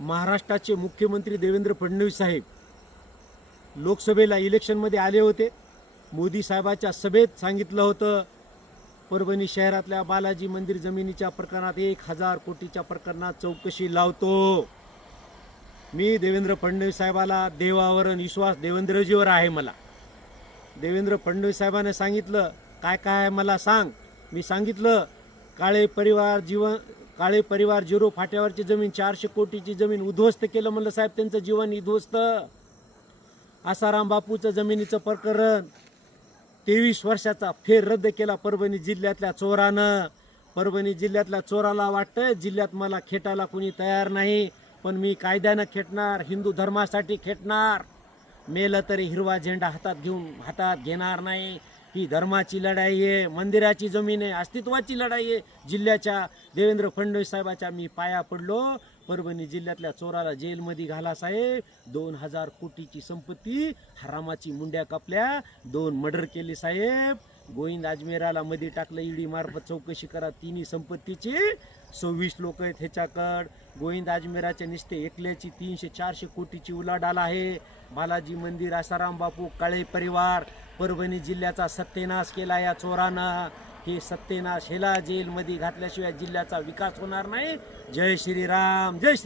महाराष्ट्राचे मुख्यमंत्री देवेंद्र फडणवीस साहेब लोकसभेला इलेक्शनमध्ये आले होते. मोदी साहेबाच्या सभेत सांगितलं होतं परभणी शहरातल्या बालाजी मंदिर जमिनीच्या प्रकरणात 1000 कोटीच्या प्रकरणात चौकशी लावतो. मी देवेंद्र फडणवीस साहेबाला देवावर विश्वास देवेंद्रजीवर आहे. मला देवेंद्र फडणवीस साहेबांनी सांगितलं काय काय मला सांग. मी सांगितलं काळे परिवार 0 फाट्यावरची जमीन 400 कोटीची जमीन उद्ध्वस्त केलं. म्हणलं साहेब त्यांचं जीवन उद्ध्वस्त. आसाराम बापूचं जमिनीचं प्रकरण 23 वर्षाचा फेर रद्द केला परभणी जिल्ह्यातल्या चोरानं. परभणी जिल्ह्यातल्या चोराला वाटतं जिल्ह्यात मला खेटायला कोणी तयार नाही, पण मी कायद्यानं खेटणार, हिंदू धर्मासाठी खेटणार. मेलं तरी हिरवा झेंडा हातात घेणार नाही. ही धर्माची लढाई आहे, मंदिराची जमीन आहे, अस्तित्वाची लढाई आहे जिल्ह्याच्या. देवेंद्र फडणवीस साहेबाच्या मी पाया पडलो. परभणी जिल्ह्यातल्या चोराला जेलमध्ये घाला साहेब. 2000 कोटीची संपत्ती हरामाची मुंड्या कापल्या. 2 मर्डर केले साहेब. गोविंद अजमेराला मध्ये टाकलं. ईडी मार्फत चौकशी करा तिन्ही संपत्तीची. 26 लोक आहेत ह्याच्याकड. गोविंद अजमेराच्या निस्ते एकल्याची 300-400 कोटीची उलाढाल आहे. बालाजी मंदिर, आसाराम बापू, काळे परिवार, परभणी जिल्ह्याचा सत्तेनाश केला या चोरानं. हे सत्तेनाश ह्याला जेलमध्ये घातल्याशिवाय जिल्ह्याचा विकास होणार नाही. जय श्रीराम, जय श्री